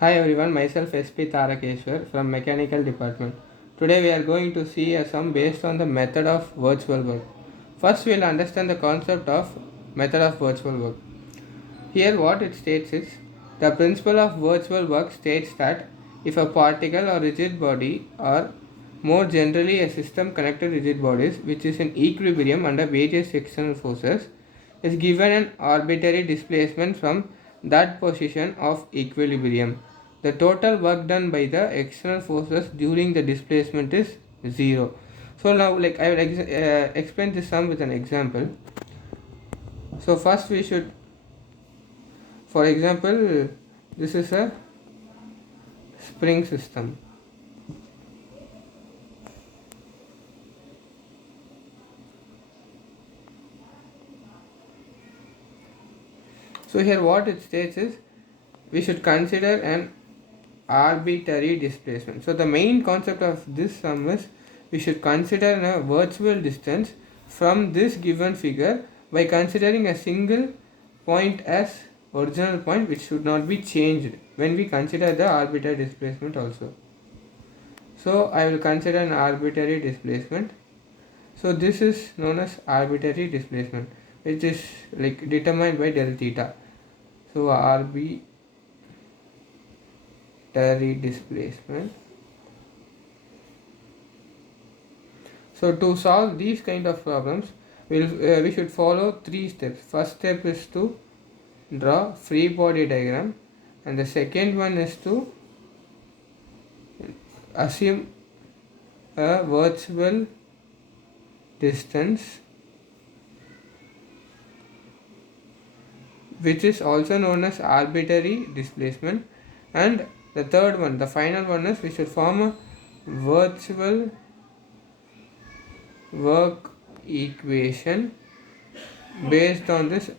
Hi everyone, myself SP THARAKESSWAR from Mechanical Department. Today we are going to see a sum based on the method of virtual work. First we will understand the concept of method of virtual work. Here what it states is, the principle of virtual work states that if a particle or rigid body, or more generally a system connected rigid bodies which is in equilibrium under various external forces, is given an arbitrary displacement from that position of equilibrium, the total work done by the external forces during the displacement is 0. So now I will explain this sum with an example. So first we should, for example, this is a spring system. So here what it states is, we should consider an arbitrary displacement. So the main concept of this sum is, we should consider a virtual distance from this given figure by considering a single point as original point which should not be changed when we consider the arbitrary displacement also. So I will consider an arbitrary displacement. So this is known as arbitrary displacement, which is determined by del theta. So arbitrary displacement. So to solve these kind of problems, we should follow three steps. First step is to draw free body diagram, and the second one is to assume a virtual distance which is also known as arbitrary displacement, and the third one, the final one, is we should form a virtual work equation based on this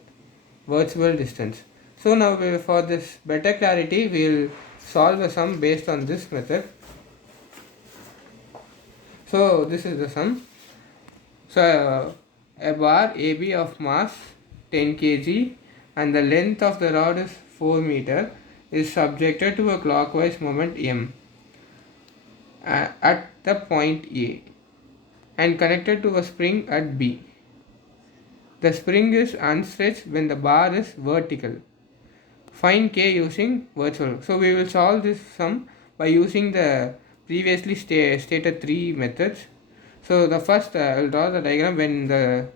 virtual distance. So now for this better clarity, we will solve the sum based on this method. So this is the sum. So a bar AB of mass 10 kg and the length of the rod is 4 meter is subjected to a clockwise moment m at the point A and connected to a spring at B. The spring is unstretched when the bar is vertical. Find K using virtual. So we will solve this sum by using the previously stated three methods. So the first, I will draw the diagram when the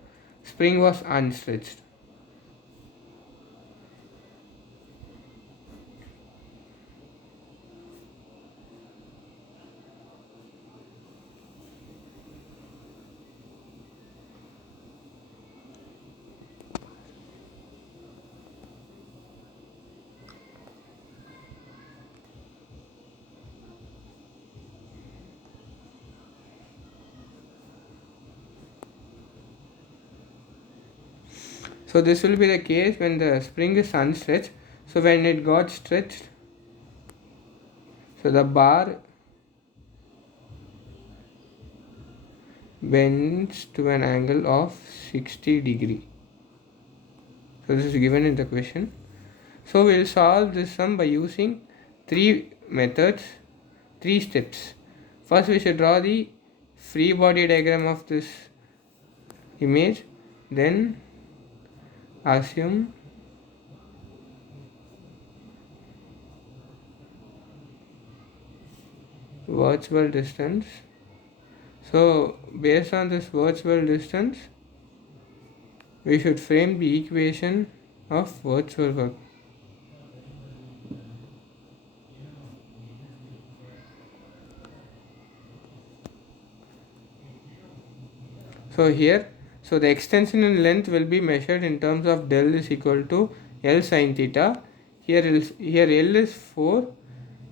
spring was unstretched. So this will be the case when the spring is unstretched. So when it got stretched, so the bar bends to an angle of 60 degree. So this is given in the question. So we will solve this sum by using three methods, three steps. First we should draw the free body diagram of this image, then assume virtual distance. So based on this virtual distance, we should frame the equation of virtual work. So here, so the extension in length will be measured in terms of del is equal to L sin theta. Here L is 4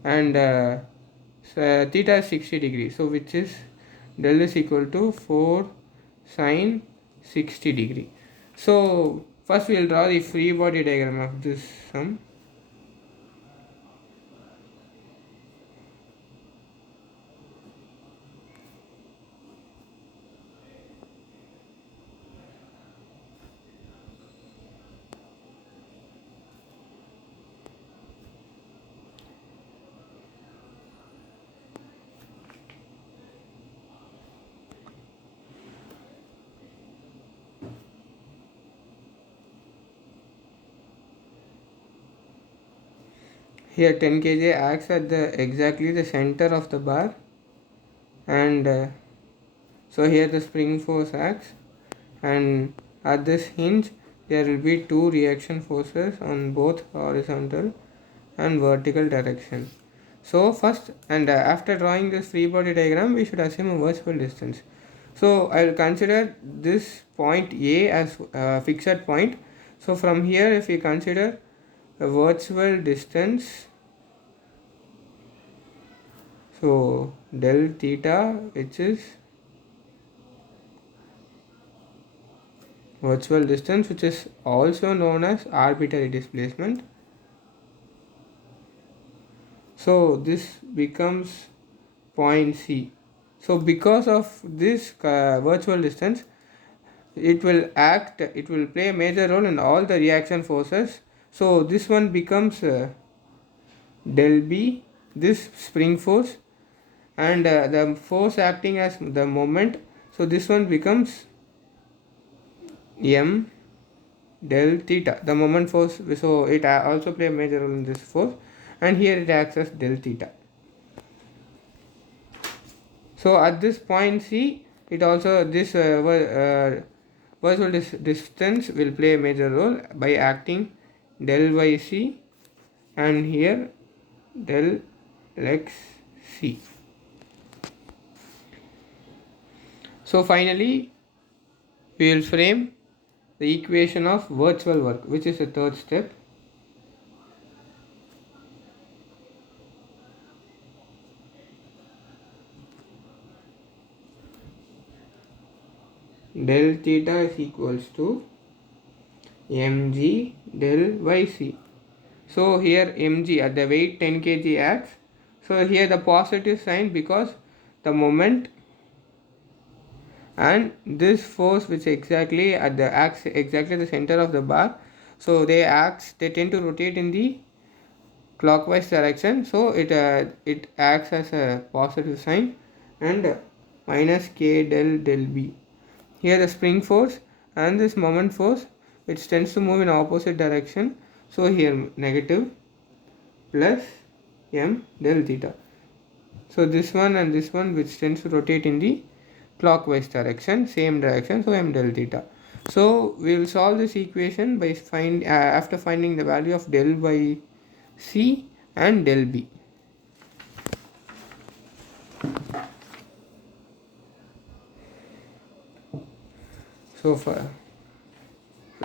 and theta is 60 degrees. So which is del is equal to 4 sin 60 degree. So first we will draw the free body diagram of this sum. Here 10 kg acts at exactly the center of the bar, and so here the spring force acts, and at this hinge there will be two reaction forces on both horizontal and vertical direction. So first and after drawing this free body diagram, we should assume a virtual distance. So I will consider this point A as a fixed point. So from here, if we consider a virtual distance, so del theta, which is virtual distance, which is also known as arbitrary displacement. So this becomes point C. So because of this virtual distance, it will play a major role in all the reaction forces. So this one becomes del B, this spring force, and the force acting as the moment. So this one becomes M del theta, the moment force. So it also play a major role in this force, and here it acts as del theta. So at this point C, it also this virtual distance will play a major role by acting del y c, and here del x c. So finally, we will frame the equation of virtual work, which is the third step. Del theta is equals to mg del yc. So here mg at the weight 10 kg acts. So here the positive sign because the moment and this force which exactly at the acts exactly the center of the bar. So they tend to rotate in the clockwise direction. So it acts as a positive sign, and minus k del b. Here the spring force and this moment force which tends to move in opposite direction. So here negative plus m del theta. So this one and this one which tends to rotate in the clockwise direction, same direction, so m del theta. So we will solve this equation by after finding the value of del by c and del b. So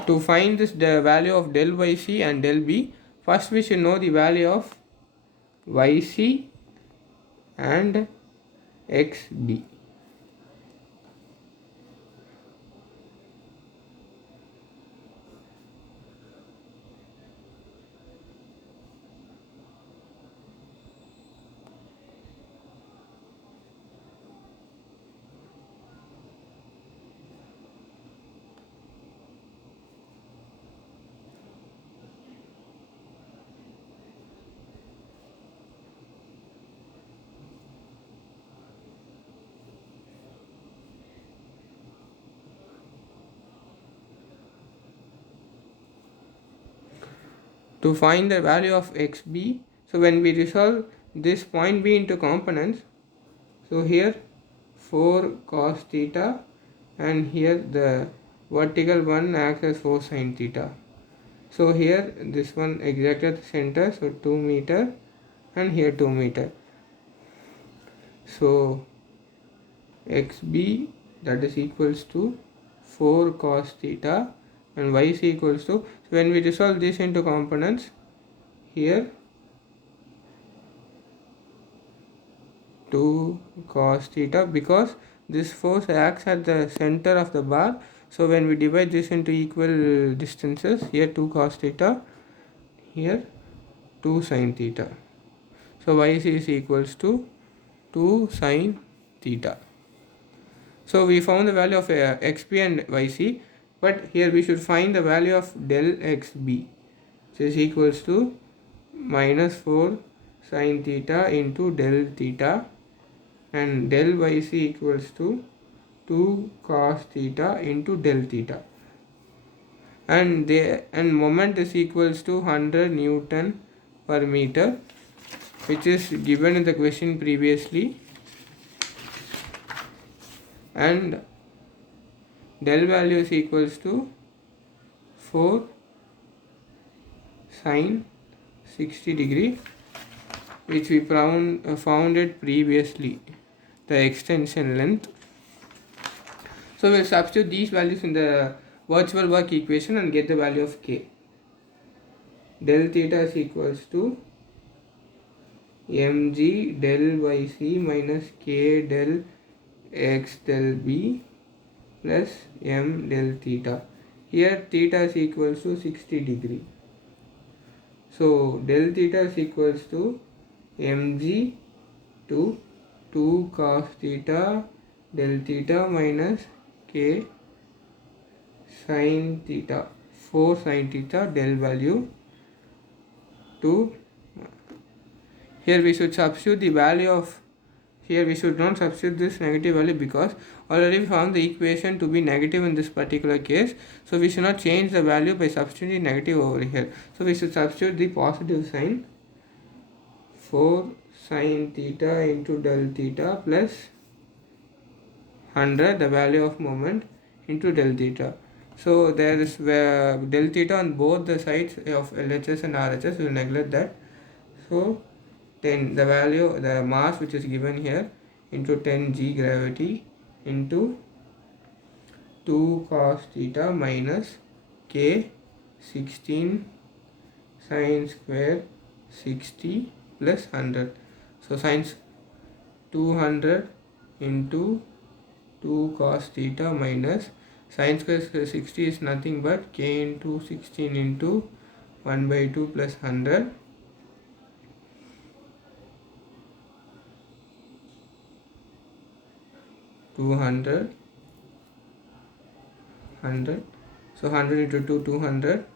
to find the value of del by c and del b, first we should know the value of yc and xb. To find the value of xb, so when we resolve this point b into components, so here 4 cos theta, and here the vertical one acts as 4 sin theta. So here this one exactly at the center, so 2 meter, and here 2 meter. So xb, that is equals to 4 cos theta, and y is equals to, so when we resolve this into components, here 2 cos theta, because this force acts at the center of the bar. So when we divide this into equal distances, here 2 cos theta, here 2 sin theta. So y is equals to 2 sin theta. So we found the value of xp and yc, but here we should find the value of del xb, which is equals to minus 4 sin theta into del theta, and del yc equals to 2 cos theta into del theta, and moment is equals to 100 Newton per meter, which is given in the question previously, and del value is equals to 4 sine 60 degree, which we found it previously, the extension length. So we'll substitute these values in the virtual work equation and get the value of k. Del theta is equals to mg del by c minus k del x del b plus m del theta. Here theta is equals to 60 degree. So del theta is equals to mg to 2 cos theta del theta minus k sin theta, 4 sin theta del value to, here we should substitute the value of, here we should not substitute this negative value because already we found the equation to be negative in this particular case, so we should not change the value by substituting negative over here. So we should substitute the positive sign, 4 sin theta into del theta plus 100, the value of moment, into del theta. So there is del theta on both the sides of LHS and RHS, we will neglect that. So 10, the value, the mass which is given here, into 10 g gravity into 2 cos theta minus k 16 sin square 60 plus 100. So sine 200 into 2 cos theta minus sin square 60 is nothing but k into 16 into 1 by 2 plus 100. So 100 into 2, 200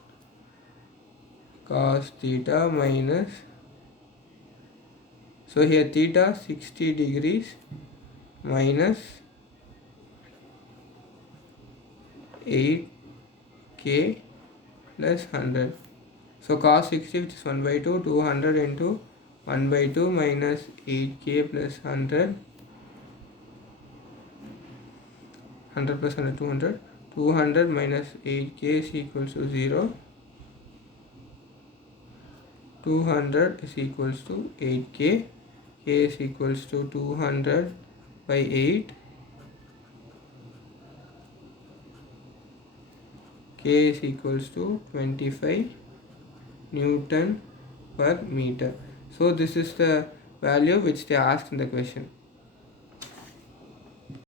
cos theta minus, so here theta 60 degrees minus 8k plus 100. So cos 60, which is 1 by 2, 200 into 1 by 2 minus 8k plus 100, 100 plus 100, 200, 200 minus 8k is equals to 0, 200 is equals to 8k, k is equals to 200 by 8, k is equals to 25 Newton per meter. So this is the value which they asked in the question.